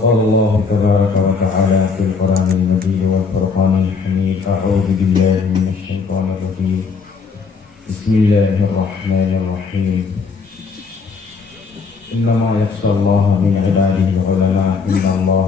قال الله تبارك وتعالى في القرآن المجيد والفرقان الحميد أعوذ بالله من الشيطان الرجيم بسم الله الرحمن الرحيم إنما يخشى الله من عباده العلماء إن الله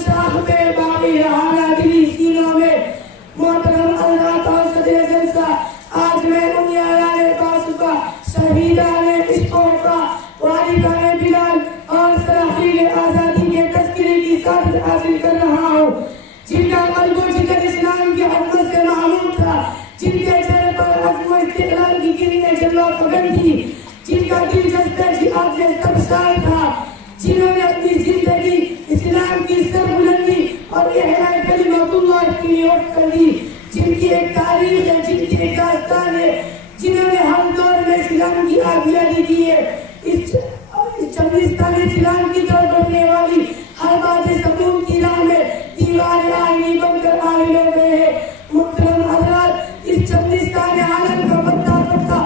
شاخ پہ باقی رہا دلی سینوں میں محترم حضرات اور صدر جلسہ آج میں ان یاران باس کا شہیدان عشقوں کا والدان بلال اور سراخیل آزادی کے تذکرے کی سعادت حاصل کر رہا ہوں جن کا قلب و جگر اسلام کی عظمت سے معمول تھا جن کے چہرے پر عزم و استقلال کی کرنیں جلوہ فگن تھی جن کا دل جذبہ جہاد سے سرشار تھا جنہوں نے اپنی زندگی اسلام کی سربلندی اور احیاء کلمت اللہ کے لیے وقف کر دی جن کی ایک تاریخ ہے جن کی ایک داستان ہے جنہوں نے ہر دور میں اسلام کی آبیاری دی ہے اس چبلستان اسلام کی طرف بڑھنے والی ہر بات سکون کی راہ میں دیوار آئینی بن کر عامل ہو گئے ہیں محترم حضرات اس چبلستان عالم کا پتا پتا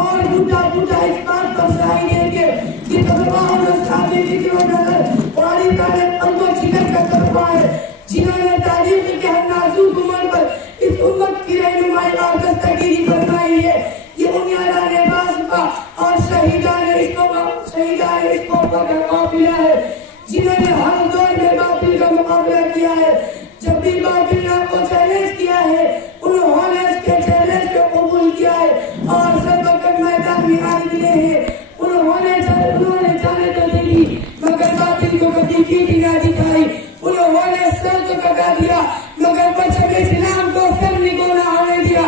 اور بوٹا بوٹا اس بات پر شاہد ہے کہ یہ طلبہ اور اصحاب فکر و نظر والدان قلب و جگر کا طلبہ ہے جنہوں نے تاریخ کے ہر نازک عمر پر اس امت کی رہنمائی اور دستگیری فرمائی ہے یہ ان یاران باز کا اور شہیدان عشقوں کا قافلہ ہے جنہوں نے ہر دور میں باطل کا مقابلہ کیا ہے جب بھی باطل نے کو چیلنج کیا ہے انہوں نے اس کے چیلنج کو قبول کیا ہے اور سر بکر میدان میں آ نکلے ہیں انہوں نے جانے تو دے دی مگر باطل کو کبھی پیٹھ نہ دکھائی انہوں نے سر تو کٹا دیا مگر پرچم اسلام کو سر نکو نہ ہونے دیا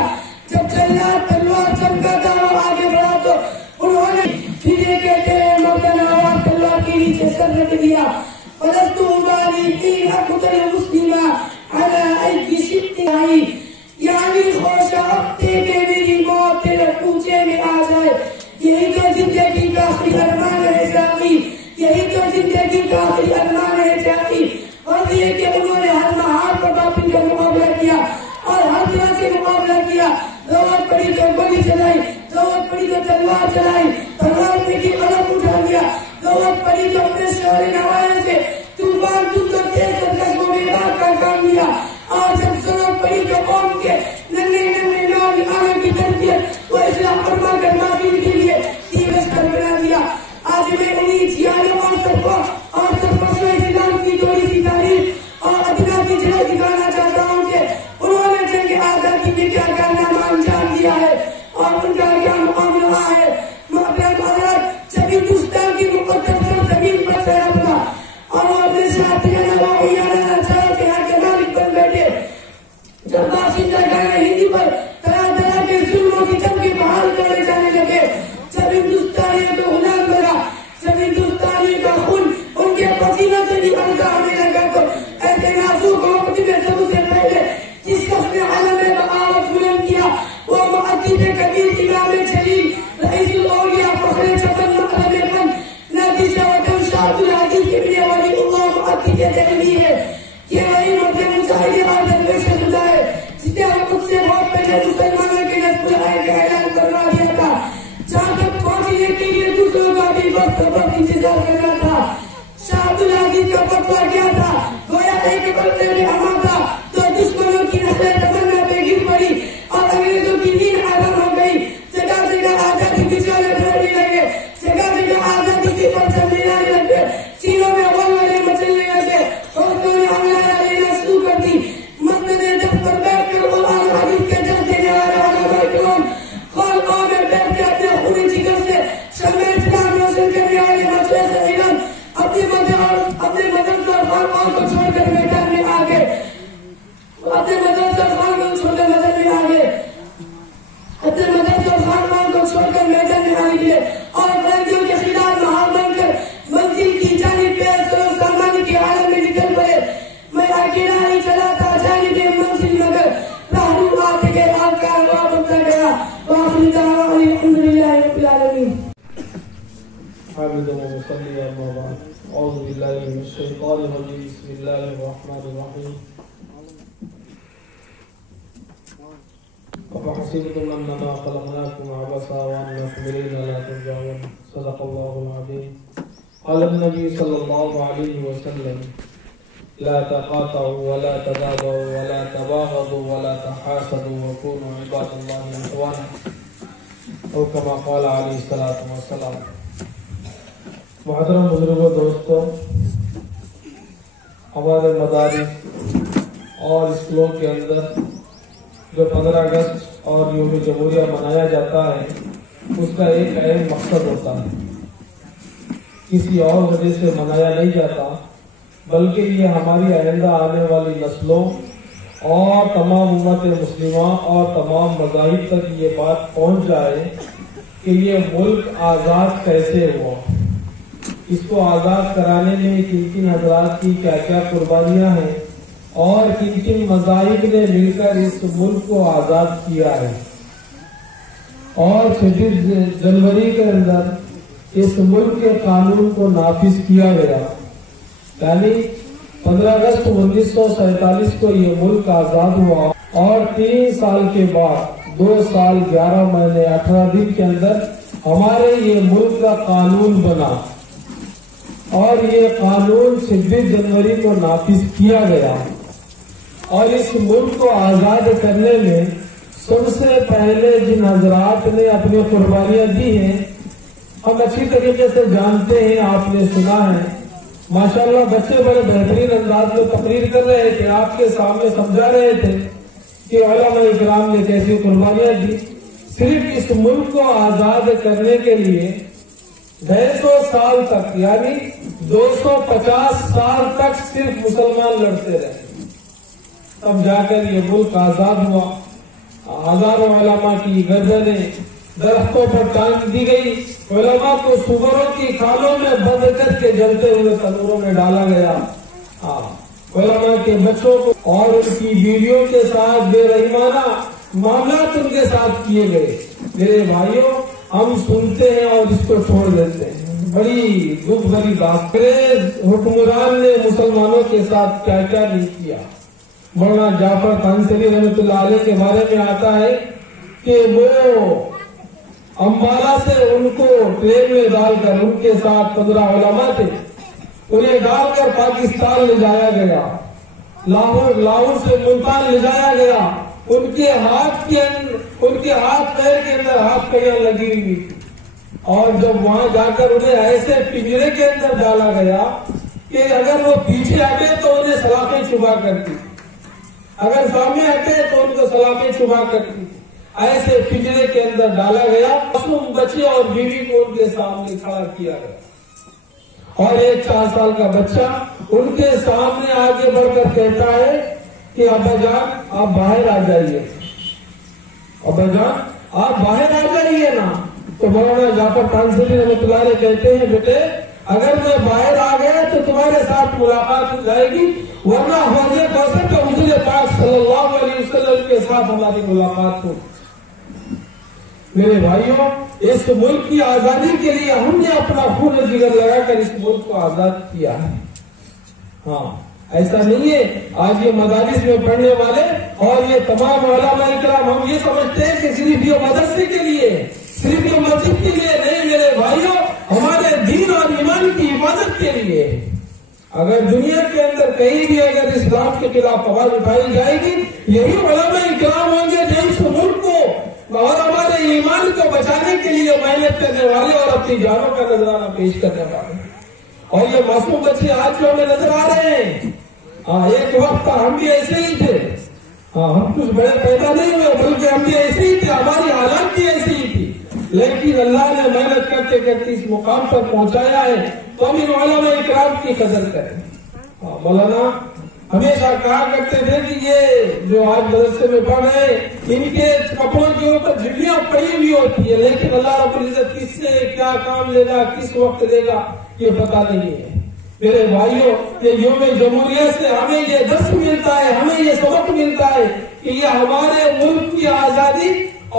جب جلاد تلوار چمکا تھا وہ آگے بڑھا تو انہوں نے پھر یہ کہتے ہیں مردن آواز تلوار کے نیچے سر رکھ دیا فلست مبالی حین اقتل مسلمہ علی ای شق آئی یعنی خوش ہفتے کہ میری موت تیرے پوچھے میں آ جائے یہی تو زندگی کا آخری ارمان ہے ساقی یہی تو زندگی کا آخری ارمان ہے ساقی اور یہ کہ انہوں نے ہر مہار پر باطل کا مقابلہ کیا اور ہر طرح سے مقابلہ کیا ضرورت پڑی تو گولی چلائی ضرورت پڑی تو تلوار چلائی تلوار پہ کی قلم اٹھا دیا ضرورت پڑی تو اپنے شعر نوائے سے طوفان تم تو تیز سرکش کو بیدار کا کام دیا اور جب ضرورت پڑی تو قوم کے ننے نوجوانوں کی تربیت وہ اسلام فرما کر باطل کے لیے تیرش کر بنا دیا آج میں انہیں جیانوں اور سرپرستوں اسلام کی تھوڑی سی تاریخ اور ادنا کی جھلک دکھانا چاہتا ہوں کہ انہوں نے جنگ آزادی میں کیا کارنامہ انجام دیا ہے اور ان کا کیا مقام رہا ہے محترم حضرات جب ہندوستان کی مقدس سرزمین پر سیراب تھا اور وہ اپنے ساتھیانہ واقعیانہ چاروں کے ہاں کے مالک بن بیٹھے جب باشندہ گانا ہندی پر طرح طرح کے ظلموں کی جنگ کے بحال کرے جانے لگے جب ہندوستانیوں کو غلام بنا جب ہندوستانیوں کا خون ان کے پسینوں سے بھی ہلکا ہونے لگا تو ایسے نازک وقت میں سب سے پہلے جس شخص نے عالم بغاوت بلند کیا وہ محدث کبیر امام جلیل رئیس الاولیاء فخر جبل مقلب فن نادیشہ وطن شاہ عبدالعزیز ابن ولی اللہ محدث دہلوی ہے یہ وہی مرد مجاہد اور درویش خدا ہے جس نے خود سے بہت پہلے مسلمانوں کے نسل آئے کا اعلان کروا دیا تھا جہاں تک پہنچنے کے لیے دوسروں کا بھی وقت انتظار کرنا تھا شاہ عبدالعزیز کا فتویٰ کیا تھا گویا ایک برتے میں ہما تھا تو دشمنوں کی نسلیں تمنا پہ گر پڑی اور انگریزوں کی نیند آرام ہو گئی جگہ جگہ آزادی کی چالیں پھیلنے لگے جگہ جگہ آزادی کی پرچم لہرانے لگے سینوں میں غلغلے مچلنے لگے حوصلوں نے حملہ لینا شروع کر دی مسجد جب پر بیٹھ کر قرآن حدیث کے درس دینے والے علماء کرام خانقاہ میں بیٹھ کے اپنے خون جگر سے شمع اسلام روشن کرنے والے مجلس علم اپنے مدرسہ اور خانقاہ کو چھوڑ کر میدان میں آ گئے اپنے مدرسہ اور خانقاہ کو چھوڑ کر میدان میں آ گئے اپنے مدرسہ اور خانقاہ کو چھوڑ کر میدان میں آ گئے اور فرنگیوں کے خلاف مہار بن کر منزل کی جانب پہ اثر و سامان کے عالم میں نکل پڑے میں اکیلا ہی چلا تھا جانب منزل مگر راہرو آتے گئے آپ کا انواع بنتا گیا وآخر دعوانا الحمدللہ رب العالمین حامد و مصلی اما بعد اعوذ باللہ من الشیطان الرجیم بسم اللہ الرحمن الرحیم وَحَسِبْتُمْ أَنَّمَا خَلَقْنَاكُمْ عَبَثًا وَأَنَّكُمْ إِلَيْنَا لَا تُرْجَعُونَ صدق اللہ العظیم قال النبی صلی اللہ علیہ وسلم لا تقاطعوا ولا تباغضوا ولا تباغضوا ولا تحاسدوا وكونوا عباد الله إخوانا او كما قال علیہ الصلوۃ والسلام۔ محترم بزرگوں دوستوں، ہمارے مدارس اور اسکولوں کے اندر جو 15 اگست اور یوم جمہوریہ منایا جاتا ہے اس کا ایک اہم مقصد ہوتا ہے. کسی اور وجہ سے منایا نہیں جاتا بلکہ یہ ہماری آئندہ آنے والی نسلوں اور تمام امت مسلمہ اور تمام مذاہب تک یہ بات پہنچ جائے کہ یہ ملک آزاد کیسے ہوا، اس کو آزاد کرانے میں کن کن حضرات کی کیا کیا قربانیاں ہیں اور کن کن مذاہب نے مل کر اس ملک کو آزاد کیا ہے. اور 26 جنوری کے اندر اس ملک کے قانون کو نافذ کیا گیا، یعنی 15 اگست 1947 کو یہ ملک آزاد ہوا اور 3 سال کے بعد 2 سال 11 مہینے 18 دن کے اندر ہمارے یہ ملک کا قانون بنا اور یہ قانون 26 جنوری کو نافذ کیا گیا. اور اس ملک کو آزاد کرنے میں سب سے پہلے جن حضرات نے اپنی قربانیاں دی ہیں ہم اچھی طریقے سے جانتے ہیں، آپ نے سنا ہے. ماشاءاللہ بچے بڑے بہترین انداز میں تقریر کر رہے تھے، آپ کے سامنے سمجھا رہے تھے کہ علماء اکرام نے کیسی قربانیاں دی. صرف اس ملک کو آزاد کرنے کے لیے 250 سال تک یعنی 250 سال تک صرف مسلمان لڑتے رہے، تب جا کر یہ ملک آزاد ہوا. ہزاروں علماء کی گردنیں درختوں پر ٹانگ دی گئی، علماء کو سوروں کی کھالوں میں بند کر کے جلتے ہوئے تنوروں میں ڈالا گیا. علماء کے بچوں کو اور ان کی بیویوں کے ساتھ بے رحمانہ معاملات ان کے ساتھ کیے گئے. میرے بھائیوں، ہم سنتے ہیں اور اس کو چھوڑ دیتے ہیں. بڑی دکھ بھری بات، حکمران نے مسلمانوں کے ساتھ کیا کیا نہیں کیا. مولانا جعفر تانسری رحمۃ اللہ علیہ کے بارے میں آتا ہے کہ وہ امبالہ سے ان کو ٹرین میں ڈال کر، ان کے ساتھ 15 علماء تھے، انہیں ڈال کر پاکستان لے جایا گیا. لاہور سے ملتان لے جایا گیا. ان کے ہاتھ پیر کے اندر ہاتھ کڑیاں لگی ہوئی تھی. اور جب وہاں جا کر انہیں ایسے پنجرے کے اندر ڈالا گیا کہ اگر وہ پیچھے ہٹے تو انہیں سلاخیں چبا کرتی، اگر سامنے ہٹے تو ان کو سلاخیں چبا کرتی. ایسے پنجرے کے اندر ڈالا گیا. معصوم بچے اور بیوی کو ان کے سامنے کھڑا کیا گیا اور ایک 4 سال کا بچہ ان کے سامنے آگے بڑھ کر کہتا ہے کہ ابا جان آپ باہر آ جائیے، ابا جان آپ باہر آ جائیے نا. تو مولانا جعفر تانسری رحمۃ اللہ علیہ کہتے ہیں بیٹے اگر میں باہر آ گیا تو تمہارے ساتھ ملاقات ہو جائے گی، ورنہ حوض کوثر کا حضور پاک صلی اللہ علیہ وسلم کے ساتھ ہماری ملاقات ہو. میرے بھائیوں، اس ملک کی آزادی کے لیے ہم نے اپنا خون جگر لگا کر اس ملک کو آزاد کیا ہے. ہاں، ایسا نہیں ہے آج یہ مدارس میں پڑھنے والے اور یہ تمام علماء اکرام ہم یہ سمجھتے ہیں کہ صرف یہ مدرسے کے لیے، صرف یہ مسجد کے لیے نہیں. میرے بھائیوں، ہمارے دین اور ایمان کی حفاظت کے لیے. اگر دنیا کے اندر کہیں بھی اگر اسلام کے خلاف آواز اٹھائی جائے گی، یہی علماء اکرام ہوں گے جو اس ملک کو اور ہمارے ایمان کو بچانے کے لیے محنت کرنے والے اور اپنی جانوں کا نذرانہ پیش کرنے والے. اور یہ معصوم بچے آج جو ہمیں نظر آ رہے ہیں، ایک وقت ہم بھی ایسے ہی تھے. ہم کچھ بڑے پیدا نہیں ہوئے بلکہ ہم بھی ایسے ہی تھے، ہماری حالات بھی ایسی ہی تھی، لیکن اللہ نے محنت کرتے کرتے اس مقام پر پہنچایا ہے. تو ہم ان علماء اکرام کی قدر کریں. مولانا ہمیشہ کہا کرتے تھے کہ یہ جو آج مدرسے میں پڑھ رہے ہیں ان کے کپڑوں کے اوپر جھلیاں پڑی ہوئی ہوتی ہے، لیکن اللہ رب العزت کس سے کیا کام لے گا، کس وقت لے گا، یہ پتہ نہیں ہے. میرے بھائیوں، یہ یوم جمہوریہ سے ہمیں یہ درس ملتا ہے، ہمیں یہ سبق ملتا ہے کہ یہ ہمارے ملک کی آزادی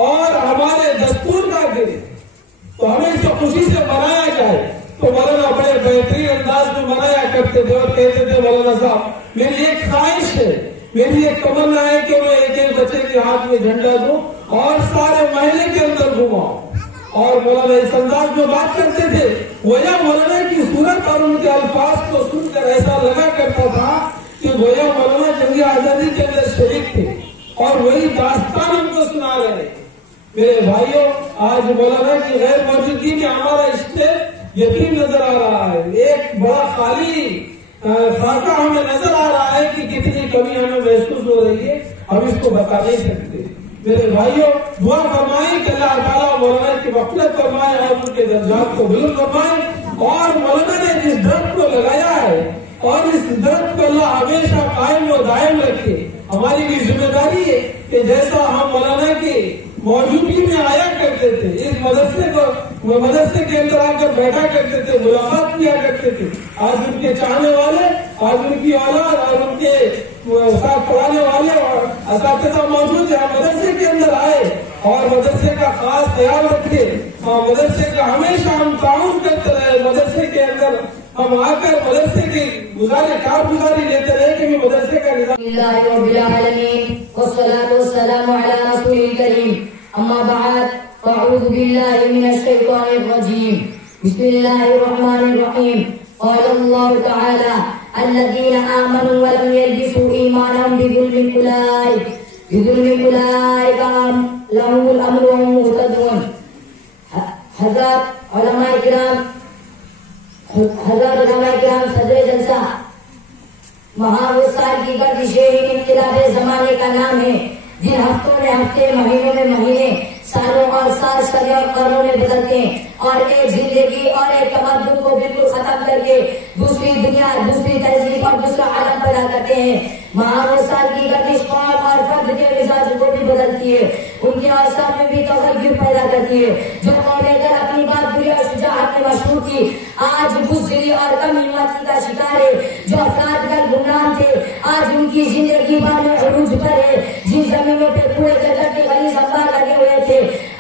اور ہمارے دستور کا دن ہے، تو ہمیں اسے خوشی سے منایا جائے. تو مولانا بڑے بہترین انداز میں منایا کرتے تھے اور کہتے تھے مولانا صاحب میری ایک خواہش ہے، میری ایک تمنا ہے کہ میں ایک ایک بچے کے ہاتھ میں جھنڈا دوں اور سارے محلے کے اندر گھماؤں. اور مولانا اس انداز میں بات کرتے تھے، گویا مولانا کی صورت اور ان کے الفاظ کو سن کر ایسا لگا کرتا تھا کہ گویا مولانا جنگ آزادی کے اندر شریک تھے اور وہی داستان ان کو سنا رہے ہیں. میرے بھائیوں، آج مولانا کی غیر موجودگی میں ہمارا اسٹیج یتیم نظر آ رہا ہے، ایک بڑا خالی خاصا ہمیں نظر آ رہا ہے کہ کتنی کمی ہمیں محسوس ہو رہی ہے، ہم اس کو بتا نہیں سکتے۔ میرے بھائیوں، دعا فرمائیں کہ اللہ تعالیٰ مولانا کی مغفرت فرمائے اور ان کے درجات کو بلند فرمائے، اور مولانا نے جس درد کو لگایا ہے اور اس درد کو اللہ ہمیشہ قائم و دائم رکھے۔ ہماری بھی ذمہ داری ہے کہ جیسا ہم مولانا کی موجودگی میں آیا کرتے تھے، اس مدرسے کے اندر آ کر بیٹھا کرتے تھے، ملاقات کیا کرتے تھے، آج ان کے چاہنے والے، آج ان کی اولاد اور ان کے ساتھ پڑھانے والے اور اساتذہ موجود ہیں، مدرسے کے اندر آئے اور مدرسے کا خاص خیال رکھے، اور مدرسے کا ہمیشہ ہم تعاون کرتے رہے، مدرسے کے اندر ہم آ کر مدرسے کی کارگزاری لیتے رہے کہ مدرسے کا نظام اللہ رب العالمین والصلاة والسلام على رسول الكریم، اما بعد فاعوذ باللہ من الشیطان الرجیم، بسم اللہ الرحمن الرحیم۔ قال اللہ تعالی الذین آمنوا ولم يلبسوا ایمانهم بظلم اولئک لهم الامن وهم مہتدون۔ حضرات علماء کرام، صدر جلسہ، وہاں وہ سال کی گردشیں انقلاب زمانے کا نام ہے، جن ہفتوں میں ہفتے، مہینوں میں مہینے، سالوں اور سال صدیوں اور قرنوں میں بدلتے ہیں، اور ایک زندگی اور ایک تمدن کو بالکل ختم کر کے دوسری دنیا، دوسری تہذیب اور دوسرا عالم پیدا کرتے ہیں۔ وہاں وہ سال کی گردش قوم اور فرد کے مزاج کو بھی بدلتی ہے، ان کے اوصاف میں بھی تغیر پیدا کرتی ہے۔ جو قومیں کل اپنی بات بری اور شجاعت میں مشہور تھی، آج بزدلی اور کم ہمتی کا شکار ہے۔ جو افراد کل گمراہ تھے، آج ان کی زندگی بار عروج پر ہے۔ جن زمینوں پہ پورے جگت کے غلیظ انبار لگے ہوئے تھے،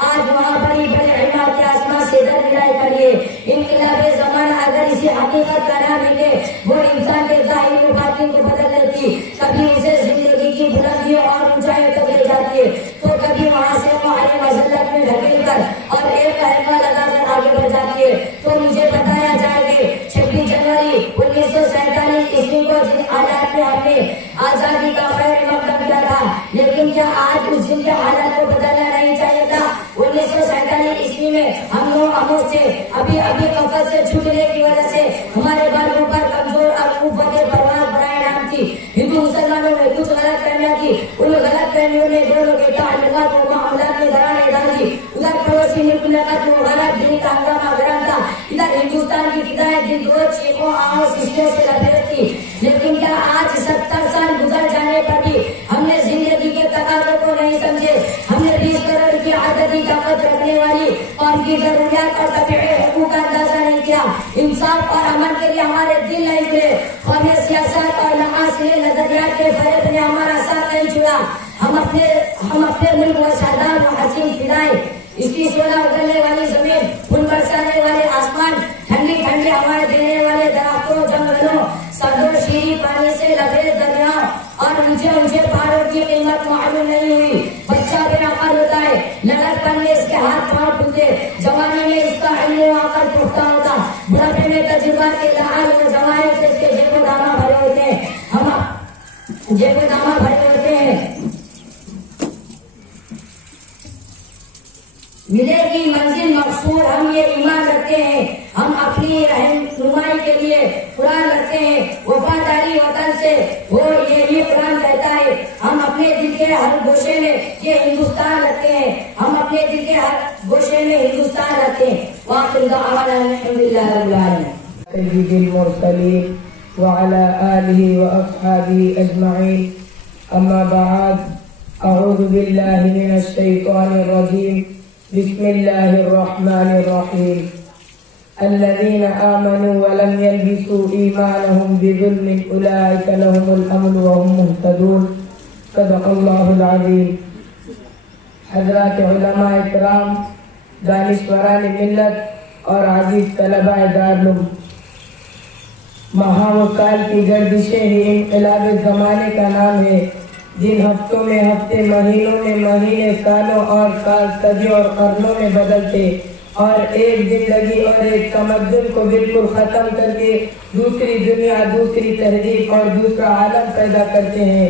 آج وہاں بڑی بڑی عمارتیں آسمان سے در ملائے کریے۔ انقلاب زمانہ اگر اسی حقیقت کا نام لے وہ انسان کے ظاہر و باطن کو بدل لیتی، کبھی اسے زندگی کی بلندیوں اور اونچائیوں تک لے جاتی ہے، تو کبھی وہاں سے وہ عالم مذلت میں دھکیل کر اور ایک کہنگا لگا کر آگے بڑھ جاتی ہے۔ تو مجھے بتایا جائے کہ 26 جنوری 1947 عیسوی کو جن حالات میں ہم نے آزادی کا خیر مقدم کیا تھا، لیکن کیا آج اس دن کے حالات کو بدلنا نہیں چاہیے تھا؟ 1947 عیسوی میں ہم لوگ امور سے ابھی قفس سے چھوٹنے کی وجہ سے ہمارے بالوں پر کمزور اور قوت پرواز برائے نام تھی۔ ہندو مسلمانوں میں کچھ غلط فہمیاں تھی، ان غلط فہمیوں نے دونوں کے تعلقات و معاملات میں دراڑیں ڈال دی۔ ادھر پڑوسی ملک میں قتل و غارت دینی کا ہنگامہ گرم تھا، ادھر ہندوستان کی فضائیں دن روز چیخوں آہوں سسٹوں سے لبریز تھی۔ لیکن کیا آج 70 سال گزر جانے پر بھی ہم نے زندگی کے تقاضوں کو نہیں سمجھے؟ ہم نے 20 کروڑ کی عددی طاقت رکھنے والی قوم کی ضروریات اور طبیعی حقوق کا اندازہ نہیں کیا؟ انصاف اور امن کے لیے ہمارے دل نہیں کھلے، ہمیں سیاست اور نماز کے نظریات کے فریب نے ہمارا ساتھ نہیں چھوڑا۔ ہم اپنے ملک و شاداب و حسین فضائیں، اس کی شعلہ اگلنے والی زمین، پھول برسانے والے آسمان، ٹھنڈی ٹھنڈی ہوائیں دینے والے درختوں، جنگلوں، سرد و شیریں پانی سے لبریز دریاؤں اور اونچے اونچے پہاڑوں کی قیمت معلوم نہیں ہوئی۔ بچہ بے عقل ہوتا ہے، لڑک پن میں اس کے ہاتھ پاؤں ٹوٹے، جوانی میں اس کا علم و عقل پختہ ہوتا، بڑھاپے میں تجربات کے لحاظ میں جوانی سے اس کے جیب و دامہ بھرے ہوتے ہیں، ملے گی منزل مقصود، ہم یہ ایمان رکھتے ہیں، ہم اپنی رہنمائی کے لیے قرآن رکھتے ہیں، وفاداری وطن سے وہ یہی قرآن کہتا ہے۔ ہم اپنے دل کے ہر گوشے میں یہ ہندوستان رکھتے ہیں، ہم اپنے دل کے ہر گوشے میں ہندوستان رکھتے ہیں۔ وآخر دعوانا الحمدللہ رب العالمین۔ سید المرسلین وعلى آله وأصحابه أجمعين، أما بعد، أعوذ بالله من الشيطان الرجيم، بسم الله الرحمن الرحيم۔ الذين آمنوا ولم يلبسوا إيمانهم بظلم أولئك لهم الأمن وهم مهتدون۔ صدق الله العظيم۔ حضرات علماء اکرام، دانشوران ملت اور عزیز طلباء دارالعلوم، ماہ و سال کی گردشیں ہی انقلاب زمانے کا نام ہے، جن ہفتوں میں ہفتے، مہینوں میں مہینے، سالوں اور سال، صدیوں اور قرنوں میں بدلتے اور ایک زندگی اور ایک تمدن کو بالکل ختم کر کے دوسری دنیا، دوسری تہذیب اور دوسرا عالم پیدا کرتے ہیں۔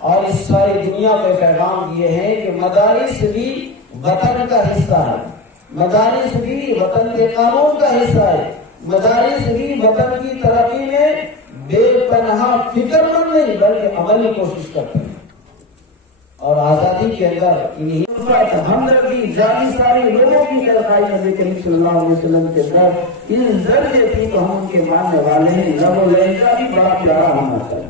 اور اس ساری دنیا کو پیغام دیے ہیں کہ مدارس بھی وطن کا حصہ ہے، مدارس بھی وطن کے قانون کا حصہ ہے، مدارس بھی وطن کی ترقی میں بے پناہ فکر مند نہیں بلکہ عملی کوشش کرتے ہیں اور آزادی کے اندر انہیں ہمدردی جانی ساری لوگوں کی ترقائی نبی کریم صلی اللہ علیہ وسلم کے اندر اس درجے تھی تو ہم ان کے ماننے والے ہیں۔ لب و لہجہ بھی بڑا پیارا ہونا چاہیے،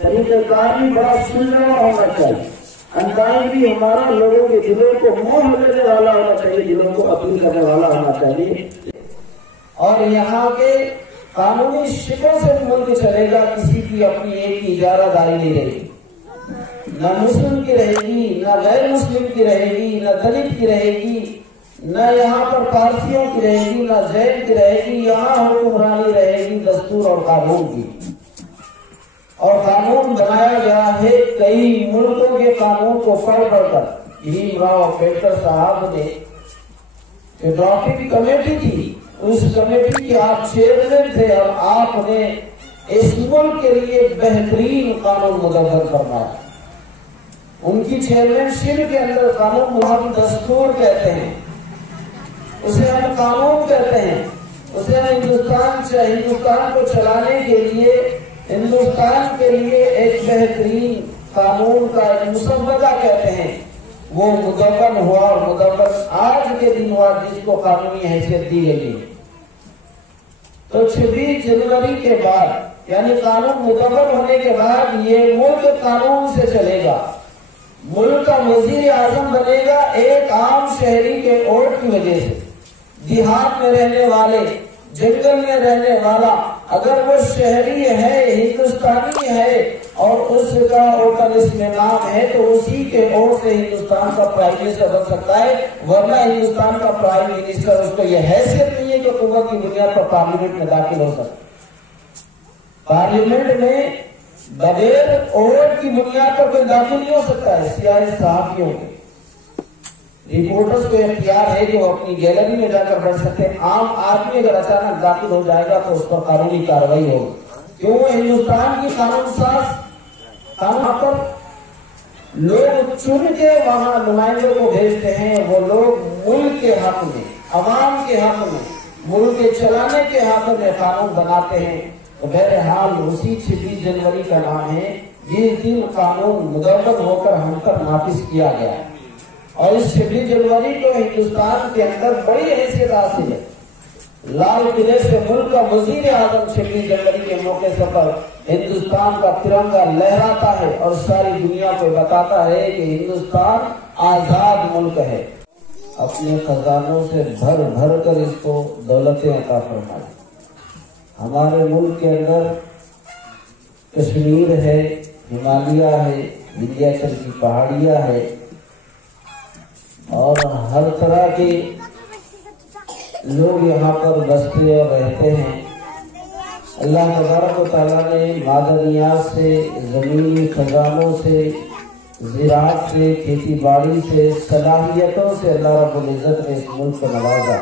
طریقہ کار بھی بڑا سننا ہونا چاہیے، انداز بھی ہمارا لوگوں کے دلوں کو موہ لینے والا ہونا چاہیے، دلوں کو اپیل کرنے والا ہونا چاہیے۔ اور یہاں کے قانونی شکوں سے ملک چلے گا، کسی کی اپنی ایک کی اجارہ داری نہیں رہے گی، نہ مسلم کی رہے گی، نہ غیر مسلم کی رہے گی، نہ دلت کی رہے گی، نہ یہاں پر پارسیوں کی رہے گی، نہ زید کی رہے گی، یہاں حکمرانی رہے گی دستور اور قانون کی۔ اور قانون بنایا گیا ہے کئی ملکوں کے قانون کو پڑھ کر۔ بھیم راؤ امبیڈکر صاحب نے جو ڈرافٹنگ کمیٹی تھی، اس کمیٹی کے آپ چیئرمین تھے اور آپ نے اس ملک کے لیے بہترین قانون مدون فرمایا۔ ان کی چیئرمین شپ کے اندر قانون ہم دستور کہتے ہیں، اسے ہم قانون کہتے ہیں، اسے ہندوستان کو چلانے کے لیے، ہندوستان کے لیے ایک بہترین قانون کا ایک مسودہ کہتے ہیں۔ وہ مدون ہوا اور مدون آج کے دن ہوا جس کو قانونی حیثیت دی گئی۔ تو 26 جنوری کے بعد یعنی قانون مدون ہونے کے بعد یہ ملک قانون سے چلے گا، ملک کا وزیر اعظم بنے گا ایک عام شہری کے ووٹ کی وجہ سے۔ دیہات میں رہنے والے، جنگل میں رہنے والا اگر وہ شہری ہے، ہندوستانی ہے اور اس کا ووٹر لسٹ میں نام ہے تو اسی کے ووٹ سے ہندوستان کا پرائم منسٹر بن سکتا ہے، ورنہ ہندوستان کا پرائم منسٹر اس کو یہ حیثیت نہیں ہے کہ قوت کی بنیاد پر پارلیمنٹ میں داخل ہو سکتا۔ پارلیمنٹ میں بغیر ووٹ کی بنیاد پر کوئی داخل نہیں ہو سکتا ہے۔ سیاسی صحافیوں کے رپورٹرز کو اختیار ہے کہ وہ اپنی گیلری میں جا کر بیٹھ سکتے ہیں، عام آدمی اگر اچانک داخل ہو جائے گا تو اس پر قانونی کارروائی ہوگی، کیوں ہندوستان کی قانون ساز قانون پر لوگ چن کے وہاں نمائندوں کو بھیجتے ہیں، وہ لوگ ملک کے حق میں، عوام کے حق میں، ملک کے چلانے کے حق میں قانون بناتے ہیں۔ تو بہرحال اسی 26 جنوری کا نام ہے جس دن قانون مدون ہو کر ہم تک نافذ کیا گیا، اور اس 26 جنوری کو ہندوستان کے اندر بڑی حیثیت حاصل ہے۔ لال قلعے سے ملک کا وزیر اعظم 26 جنوری کے موقع پر ہندوستان کا ترنگا لہراتا ہے اور ساری دنیا کو بتاتا ہے کہ ہندوستان آزاد ملک ہے۔ اپنے خزانوں سے بھر بھر کر اس کو دولتیں عطا فرمائے۔ ہمارے ملک کے اندر کشمیر ہے، ہمالیہ ہے، وندھیاچل کی پہاڑیاں ہے اور ہر طرح کے لوگ یہاں پر بستے اور رہتے ہیں۔ اللہ تبارک و تعالیٰ نے معدنیات سے، زمینی خزانوں سے، زراعت سے، کھیتی باڑی سے، صلاحیتوں سے اللہ رب العزت نے اس ملک کو نوازا۔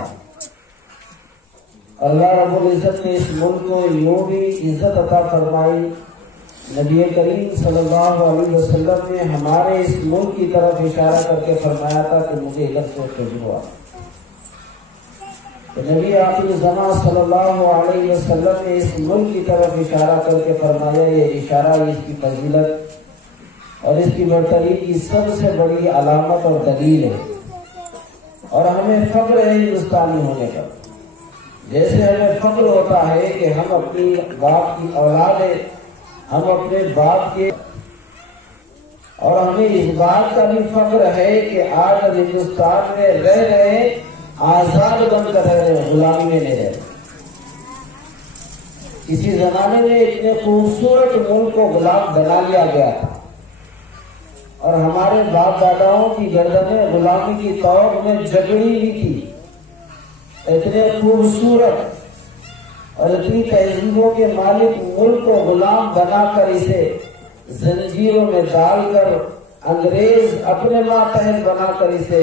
اللہ رب العزت نے اس ملک کو یوں بھی عزت عطا فرمائی، نبی کریم صلی اللہ علیہ وسلم نے ہمارے اس ملک کی طرف اشارہ کر کے فرمایا تھا کہ مجھے ادھر سے خبر ہوا۔ تو نبی آخر زمان صلی اللہ علیہ وسلم نے اس ملک کی طرف اشارہ کر کے فرمایا، یہ اشارہ اس کی فضیلت اور اس کی برتری کی سب سے بڑی علامت اور دلیل ہے، اور ہمیں فخر ہے ہندوستانی ہونے کا۔ جیسے ہمیں فخر ہوتا ہے کہ ہم اپنی باپ کی اولاد ہیں، ہم اپنے باپ کے، اور ہمیں اس بات کا بھی فخر ہے کہ آج ہم ہندوستان میں رہ رہے ہیں، آزاد بن کر رہ رہے ہیں، غلامی میں نہیں رہ رہے۔ کسی زمانے میں اتنے خوبصورت ملک کو غلام بنا لیا گیا تھا اور ہمارے باپ داداؤں کی گردنیں غلامی کی طور میں جکڑی ہوئی تھی۔ اتنے خوبصورت اور اتنی تہذیبوں کے مالک ملک کو غلام بنا کر اسے زنجیروں میں ڈال کر انگریز اپنے ماتحت بنا کر اسے